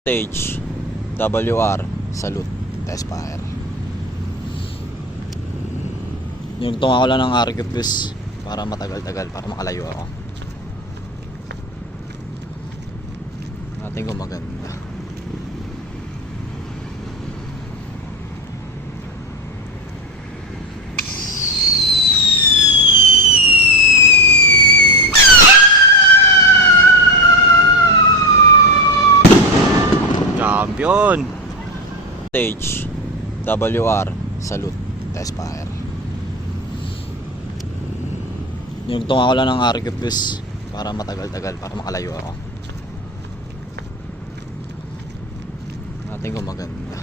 Stage WR Salute test fire. Yung tunga ko lang ng RQ plus para matagal-tagal, para makalayo ako. Natin kung maganda. Champion. Stage WR Salute test fire. Yung tunga ko lang ng RQ plus para matagal-tagal, para makalayo ako. Natin kung maganda.